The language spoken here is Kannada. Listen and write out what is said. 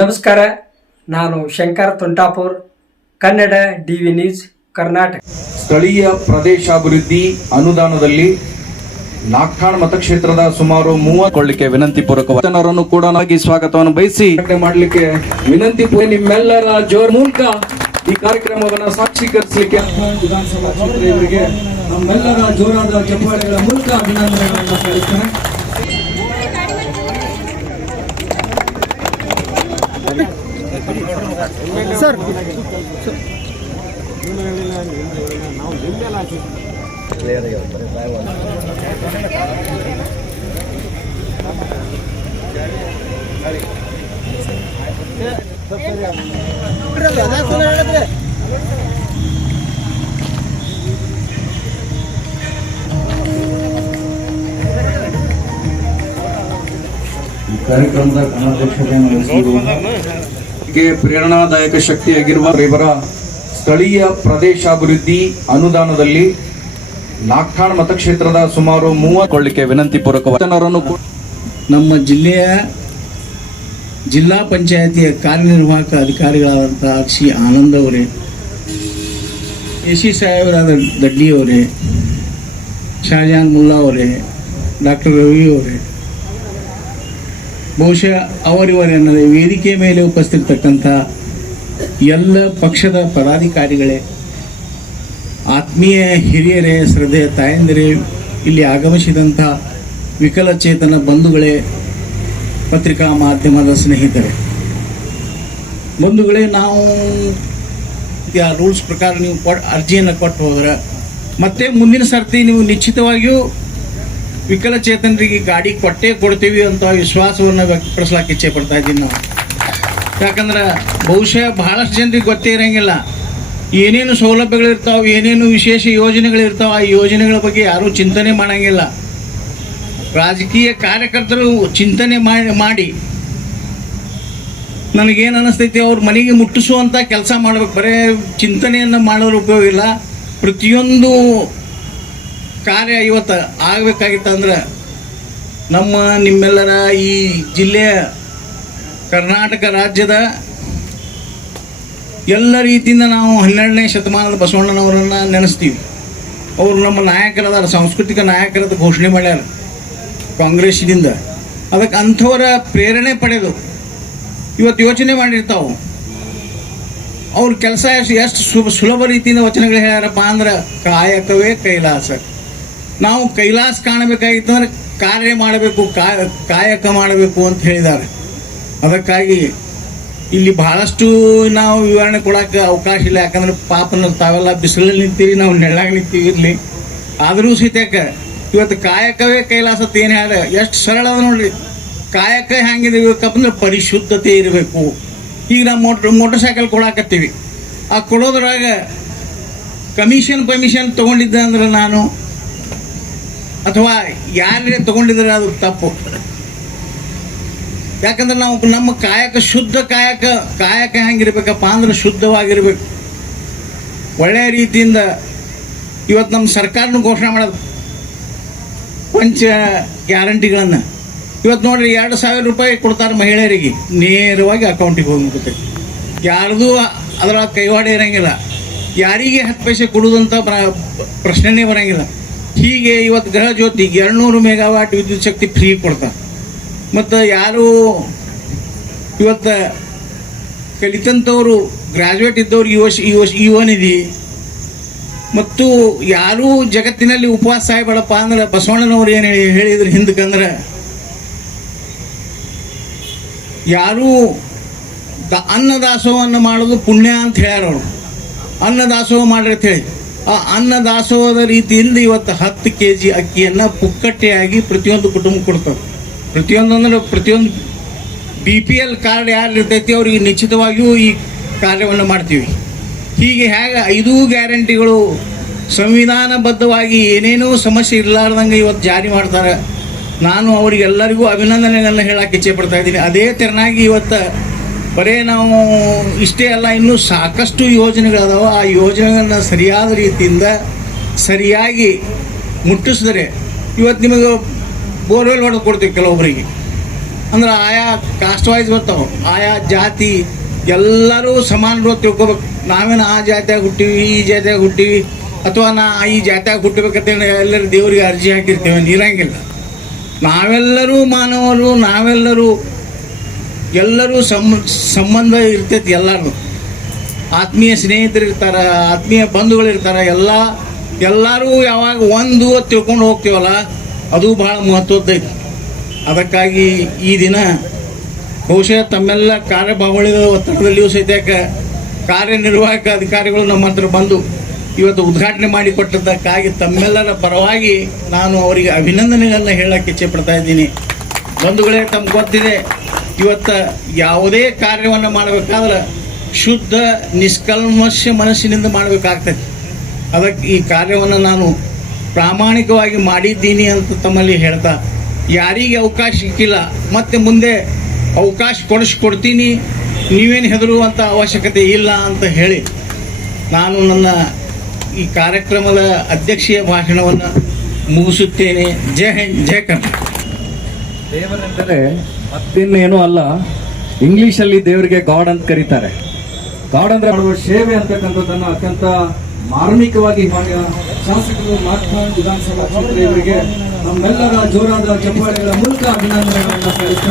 ನಮಸ್ಕಾರ, ನಾನು ಶಂಕರ್ ತುಂಟಾಪುರ್, ಕನ್ನಡ ಡಿವಿ ನ್ಯೂಸ್, ಕರ್ನಾಟಕ. ಸ್ಥಳೀಯ ಪ್ರದೇಶಾಭಿವೃದ್ಧಿ ಅನುದಾನದಲ್ಲಿ ನಾಗ್ಠಾಣ್ ಮತಕ್ಷೇತ್ರದ ಸುಮಾರು 30 ವಿನಂತಿ ಪೂರ್ವಕರನ್ನು ಕೂಡ ಸ್ವಾಗತವನ್ನು ಬಯಸಿ ಮಾಡಲಿಕ್ಕೆ ವಿನಂತಿ ನಿಮ್ಮೆಲ್ಲರ ಜೋರ್ ಮೂಲಕ ಈ ಕಾರ್ಯಕ್ರಮವನ್ನು ಸಾಕ್ಷೀಕರಿಸಲಿಕ್ಕೆ ವಿಧಾನಸಭಾ ಕ್ಷೇತ್ರ ಇವರಿಗೆ ನಮ್ಮೆಲ್ಲರ ಜೋರಾದ ಚಪ್ಪಾಳೆಗಳ ಮೂಲಕ ಅಭಿನಂದನೆಗಳನ್ನು ಸಲ್ಲಿಸ್ತೇನೆ. ಸರ್ ಈ ಕಾರ್ಯಕ್ರಮದ ಅಧ್ಯಕ್ಷತೆಯನ್ನು ವಹಿಸಿರುವ ಪ್ರೇರಣಾದಾಯಕ ಶಕ್ತಿಯಾಗಿರುವ ಇವರ ಸ್ಥಳೀಯ ಪ್ರದೇಶಾಭಿವೃದ್ಧಿ ಅನುದಾನದಲ್ಲಿ ನಾಗ್ಠಾಣ್ ಮತಕ್ಷೇತ್ರದ ಸುಮಾರು 30 ವಿನಂತಿ ಪೂರ್ವಕರನ್ನು ನಮ್ಮ ಜಿಲ್ಲೆಯ ಜಿಲ್ಲಾ ಪಂಚಾಯತಿಯ ಕಾರ್ಯನಿರ್ವಾಹಕ ಅಧಿಕಾರಿಗಳಾದಂತಹ ಶ್ರೀ ಆನಂದ್ ಅವರೇ, ಎಸಿ ಸಾಹೇಬರಾದ ದಡ್ಡಿ ಅವರೇ, ಶಾಜಾನ್ ಮುಲ್ಲಾ ಅವರೇ, ಡಾಕ್ಟರ್ ರವಿ ಅವರೇ, ಬಹುಶಃ ಅವರಿವರನ್ನದೇ ವೇದಿಕೆ ಮೇಲೆ ಉಪಸ್ಥಿತಕ್ಕಂಥ ಎಲ್ಲ ಪಕ್ಷದ ಪದಾಧಿಕಾರಿಗಳೇ, ಆತ್ಮೀಯ ಹಿರಿಯರೇ, ಶ್ರದ್ಧೆಯ ತಾಯಂದಿರೇ, ಇಲ್ಲಿ ಆಗಮಿಸಿದಂಥ ವಿಕಲಚೇತನ ಬಂಧುಗಳೇ, ಪತ್ರಿಕಾ ಮಾಧ್ಯಮದ ಸ್ನೇಹಿತರೆ, ಬಂಧುಗಳೇ, ನಾವು ರೂಲ್ಸ್ ಪ್ರಕಾರ ನೀವು ಅರ್ಜಿಯನ್ನು ಕೊಟ್ಟು ಹೋದ್ರೆ ಮತ್ತೆ ಮುಂದಿನ ಸರ್ತಿ ನೀವು ನಿಶ್ಚಿತವಾಗಿಯೂ ವಿಕಲಚೇತನರಿಗೆ ಗಾಡಿ ಕೊಟ್ಟೇ ಕೊಡ್ತೀವಿ ಅಂತ ವಿಶ್ವಾಸವನ್ನು ವ್ಯಕ್ತಪಡಿಸ್ಲಿಕ್ಕೆ ಇಚ್ಛೆ ಪಡ್ತಾ ಇದ್ದೀನಿ ನಾವು. ಯಾಕಂದ್ರೆ ಬಹುಶಃ ಬಹಳಷ್ಟು ಜನರಿಗೆ ಗೊತ್ತೇ ಇರೋಂಗಿಲ್ಲ ಏನೇನು ಸೌಲಭ್ಯಗಳಿರ್ತಾವೆ, ಏನೇನು ವಿಶೇಷ ಯೋಜನೆಗಳಿರ್ತಾವೆ, ಆ ಯೋಜನೆಗಳ ಬಗ್ಗೆ ಯಾರೂ ಚಿಂತನೆ ಮಾಡೋಂಗಿಲ್ಲ. ರಾಜಕೀಯ ಕಾರ್ಯಕರ್ತರು ಚಿಂತನೆ ಮಾಡಿ ನನಗೇನು ಅನ್ನಿಸ್ತೈತಿ, ಅವ್ರ ಮನೆಗೆ ಮುಟ್ಟಿಸುವಂಥ ಕೆಲಸ ಮಾಡಬೇಕು. ಬರೀ ಚಿಂತನೆಯನ್ನು ಮಾಡೋದ್ರ ಉಪಯೋಗ ಇಲ್ಲ. ಪ್ರತಿಯೊಂದು ಕಾರ್ಯ ಇವತ್ತು ಆಗಬೇಕಾಗಿತ್ತಂದ್ರೆ ನಿಮ್ಮೆಲ್ಲರ ಈ ಜಿಲ್ಲೆಯ ಕರ್ನಾಟಕ ರಾಜ್ಯದ ಎಲ್ಲ ರೀತಿಯಿಂದ ನಾವು 12ನೇ ಶತಮಾನದ ಬಸವಣ್ಣನವರನ್ನು ನೆನೆಸ್ತೀವಿ. ಅವರು ನಮ್ಮ ನಾಯಕರಾದ ಸಾಂಸ್ಕೃತಿಕ ನಾಯಕರದ ಘೋಷಣೆ ಮಾಡ್ಯಾರ ಕಾಂಗ್ರೆಸ್ನಿಂದ. ಅದಕ್ಕೆ ಅಂಥವರ ಪ್ರೇರಣೆ ಪಡೆದು ಇವತ್ತು ಯೋಚನೆ ಮಾಡಿರ್ತಾವೆ. ಅವ್ರ ಕೆಲಸ ಎಷ್ಟು ಸುಲಭ ರೀತಿಯಿಂದ ವಚನಗಳು ಹೇಳ್ಯಾರಪ್ಪ ಅಂದ್ರೆ, ಕಾಯಕವೇ ಕೈಲಾಸ. ನಾವು ಕೈಲಾಸ ಕಾಣಬೇಕಾಗಿತ್ತಂದ್ರೆ ಕಾರ್ಯ ಮಾಡಬೇಕು, ಕಾಯಕ ಮಾಡಬೇಕು ಅಂತ ಹೇಳಿದ್ದಾರೆ. ಅದಕ್ಕಾಗಿ ಇಲ್ಲಿ ಬಹಳಷ್ಟು ನಾವು ವಿವರಣೆ ಕೊಡೋಕ್ಕೆ ಅವಕಾಶ ಇಲ್ಲ. ಯಾಕಂದ್ರೆ ಪಾಪನ ತಾವೆಲ್ಲ ಬಿಸಿಲಲ್ಲಿ ನಿಂತೀವಿ, ನಾವು ನೆಳ್ಳಾಗ ನಿಂತೀವಿ. ಇರಲಿ, ಆದರೂ ಸಹಿತ ಇವತ್ತು ಕಾಯಕವೇ ಕೈಲಾಸ ಅಂತ ಏನು ಹೇಳ ಎಷ್ಟು ಸರಳ ಅದ ನೋಡ್ರಿ. ಕಾಯಕ ಹೆಂಗಿರ್ಬೇಕಪ್ಪ ಅಂದ್ರೆ ಪರಿಶುದ್ಧತೆ ಇರಬೇಕು. ಈಗ ನಾವು ಮೋಟರ್ ಸೈಕಲ್ ಕೊಡಾಕತ್ತೀವಿ, ಆ ಕೊಡೋದ್ರಾಗ ಕಮಿಷನ್ ತೊಗೊಂಡಿದ್ದೆ ಅಂದ್ರೆ ನಾನು ಅಥವಾ ಯಾರೇ ತೊಗೊಂಡಿದ್ರೆ ಅದು ತಪ್ಪು. ಯಾಕಂದ್ರೆ ನಾವು ನಮ್ಮ ಕಾಯಕ ಶುದ್ಧ ಕಾಯಕ ಹೆಂಗಿರ್ಬೇಕಪ್ಪ ಅಂದ್ರೆ ಶುದ್ಧವಾಗಿರ್ಬೇಕು, ಒಳ್ಳೆಯ ರೀತಿಯಿಂದ. ಇವತ್ತು ನಮ್ಮ ಸರ್ಕಾರನೂ ಘೋಷಣೆ ಮಾಡೋದು ಪಂಚ ಗ್ಯಾರಂಟಿಗಳನ್ನು. ಇವತ್ತು ನೋಡ್ರಿ 2,000 ರೂಪಾಯಿ ಕೊಡ್ತಾರೆ ಮಹಿಳೆಯರಿಗೆ, ನೇರವಾಗಿ ಅಕೌಂಟಿಗೆ ಹೋಗ್ಬಿಡುತ್ತೆ. ಯಾರ್ದು ಅದರ ಕೈವಾಡ ಇರೋಂಗಿಲ್ಲ. ಯಾರಿಗೆ 10 ಪೈಸೆ ಕೊಡೋದಂತ ಪ್ರಶ್ನೆನೇ ಬರೋಂಗಿಲ್ಲ. ಹೀಗೆ ಇವತ್ತು ಗೃಹ ಜ್ಯೋತಿ 200 ಮೆಗಾವಾಟ್ ವಿದ್ಯುತ್ ಶಕ್ತಿ ಫ್ರೀ ಕೊಡ್ತಾರೆ. ಮತ್ತು ಯಾರು ಇವತ್ತು ಕಲಿತಂಥವ್ರು ಗ್ರ್ಯಾಜುಯೇಟ್ ಇದ್ದವ್ರು ಯುವ ನಿಧಿ, ಮತ್ತು ಯಾರೂ ಜಗತ್ತಿನಲ್ಲಿ ಉಪವಾಸ ಸಾಯ್ಬೇಡಪ್ಪ ಅಂದ್ರೆ ಬಸವಣ್ಣನವ್ರು ಏನು ಹೇಳಿದ್ರು ಹಿಂದಕ್ಕಂದ್ರೆ, ಯಾರೂ ಅನ್ನದಾಸೋಹವನ್ನು ಮಾಡೋದು ಪುಣ್ಯ ಅಂತ ಹೇಳ್ಯಾರ ಅವರು. ಅನ್ನದಾಸೋಹ ಮಾಡ್ರಿ ಅಂತ ಹೇಳಿ ಆ ಅನ್ನದಾಸೋಹದ ರೀತಿಯಿಂದ ಇವತ್ತು 10 kg ಅಕ್ಕಿಯನ್ನು ಪುಕ್ಕಟ್ಟೆಯಾಗಿ ಪ್ರತಿಯೊಂದು ಕುಟುಂಬ ಕೊಡ್ತಾರೆ. ಪ್ರತಿಯೊಂದು BPL ಕಾರ್ಡ್ ಯಾರು ಇರ್ತೈತಿ ಅವರಿಗೆ ನಿಶ್ಚಿತವಾಗಿಯೂ ಈ ಕಾರ್ಯವನ್ನು ಮಾಡ್ತೀವಿ. ಹೀಗೆ 5 ಗ್ಯಾರಂಟಿಗಳು ಸಂವಿಧಾನಬದ್ಧವಾಗಿ ಏನೇನೂ ಸಮಸ್ಯೆ ಇರಲಾರ್ದಂಗೆ ಇವತ್ತು ಜಾರಿ ಮಾಡ್ತಾರೆ. ನಾನು ಅವರಿಗೆಲ್ಲರಿಗೂ ಅಭಿನಂದನೆಗಳನ್ನು ಹೇಳಕ್ಕೆ ಇಚ್ಛೆ ಪಡ್ತಾ ಇದ್ದೀನಿ. ಅದೇ ತೆರನಾಗಿ ಇವತ್ತು ಬರೀ ನಾವು ಇಷ್ಟೇ ಅಲ್ಲ, ಇನ್ನೂ ಸಾಕಷ್ಟು ಯೋಜನೆಗಳದಾವೆ. ಆ ಯೋಜನೆಗಳನ್ನ ಸರಿಯಾದ ರೀತಿಯಿಂದ ಸರಿಯಾಗಿ ಮುಟ್ಟಿಸಿದ್ರೆ ಇವತ್ತು ನಿಮಗೆ ಬೋರ್ವೆಲ್ ಹೊಡೆದು ಕೊಡ್ತೀವಿ ಕೆಲವೊಬ್ಬರಿಗೆ. ಅಂದ್ರೆ ಆಯಾ ಕಾಸ್ಟ್ ವೈಸ್ ಬರ್ತಾವೆ, ಆಯಾ ಜಾತಿ ಎಲ್ಲರೂ ಸಮಾನರು ತಿಳ್ಕೊಬೇಕು. ನಾವೇನು ಆ ಜಾತಿಯಾಗ ಹುಟ್ಟಿವಿ, ಈ ಜಾತಿಯಾಗ ಹುಟ್ಟಿವಿ, ಅಥವಾ ಈ ಜಾತಿಯಾಗ ಹುಟ್ಟಬೇಕಂತ ಎಲ್ಲರೂ ದೇವರಿಗೆ ಅರ್ಜಿ ಹಾಕಿರ್ತೇವೆ, ನೀರಂಗಿಲ್ಲ. ನಾವೆಲ್ಲರೂ ಮಾನವರು, ನಾವೆಲ್ಲರೂ ಸಂಬಂಧ ಇರ್ತೈತಿ. ಎಲ್ಲರೂ ಆತ್ಮೀಯ ಸ್ನೇಹಿತರು ಇರ್ತಾರೆ, ಆತ್ಮೀಯ ಬಂಧುಗಳು ಇರ್ತಾರೆ. ಎಲ್ಲರೂ ಯಾವಾಗ ಒಂದು ತಿಳ್ಕೊಂಡು ಹೋಗ್ತೀವಲ್ಲ, ಅದು ಭಾಳ ಮಹತ್ವದ್ದೈತಿ. ಅದಕ್ಕಾಗಿ ಈ ದಿನ ಬಹುಶಃ ತಮ್ಮೆಲ್ಲ ಕಾರ್ಯಭಾವಳಿದ ಒತ್ತಡದಲ್ಲಿಯೂ ಸಹಿತ ಕಾರ್ಯನಿರ್ವಾಹಕ ಅಧಿಕಾರಿಗಳು ನಮ್ಮ ಹತ್ರ ಬಂದು ಇವತ್ತು ಉದ್ಘಾಟನೆ ಮಾಡಿಕೊಟ್ಟದ್ದಕ್ಕಾಗಿ ತಮ್ಮೆಲ್ಲರ ಪರವಾಗಿ ನಾನು ಅವರಿಗೆ ಅಭಿನಂದನೆಗಳನ್ನು ಹೇಳಕ್ಕೆ ಇಚ್ಛೆಪಡ್ತಾ ಇದ್ದೀನಿ. ಬಂಧುಗಳೇ, ತಮ್ಗೆ ಗೊತ್ತಿದೆ, ಇವತ್ತು ಯಾವುದೇ ಕಾರ್ಯವನ್ನು ಮಾಡಬೇಕಾದ್ರೆ ಶುದ್ಧ ನಿಷ್ಕಲ್ಮಶ ಮನಸ್ಸಿನಿಂದ ಮಾಡಬೇಕಾಗ್ತದೆ. ಅದಕ್ಕೆ ಈ ಕಾರ್ಯವನ್ನು ನಾನು ಪ್ರಾಮಾಣಿಕವಾಗಿ ಮಾಡಿದ್ದೀನಿ ಅಂತ ತಮ್ಮಲ್ಲಿ ಹೇಳ್ತಾ, ಯಾರಿಗೆ ಅವಕಾಶ ಸಿಕ್ಕಿಲ್ಲ ಮತ್ತೆ ಮುಂದೆ ಅವಕಾಶ ಕೊಡಿಸ್ಕೊಡ್ತೀನಿ, ನೀವೇನು ಹೆದರುವಂಥ ಅವಶ್ಯಕತೆ ಇಲ್ಲ ಅಂತ ಹೇಳಿ ನಾನು ನನ್ನ ಈ ಕಾರ್ಯಕ್ರಮದ ಅಧ್ಯಕ್ಷೀಯ ಭಾಷಣವನ್ನು ಮುಗಿಸುತ್ತೇನೆ. ಜೈ ಹಿಂದ್, ಜೈ ಕರ್ನಾಟಕ. ದೇವರೆಂದರೆ ಮತ್ತಿನ್ನೇನೂ ಅಲ್ಲ, ಇಂಗ್ಲಿಷಲ್ಲಿ ದೇವರಿಗೆ ಗಾಡ್ ಅಂತ ಕರೀತಾರೆ. ಗಾಡ್ ಅಂದ್ರೆ ಮಾಡುವ ಸೇವೆ ಅಂತಕ್ಕಂಥದ್ದನ್ನು ಅತ್ಯಂತ ಮಾರ್ಮಿಕವಾಗಿ ಮಾನ್ಯ ಶಾಸಕರು ನಾಗಠಾಣ್ ವಿಧಾನಸಭಾ ಕ್ಷೇತ್ರ ಇವರಿಗೆ ನಮ್ಮೆಲ್ಲರ ಜೋರಾದ ಚಪ್ಪಾಳೆಗಳ ಮೂಲಕ ಅಭಿನಂದನೆಗಳನ್ನು ಸಲ್ಲಿಸ್ತಾರೆ.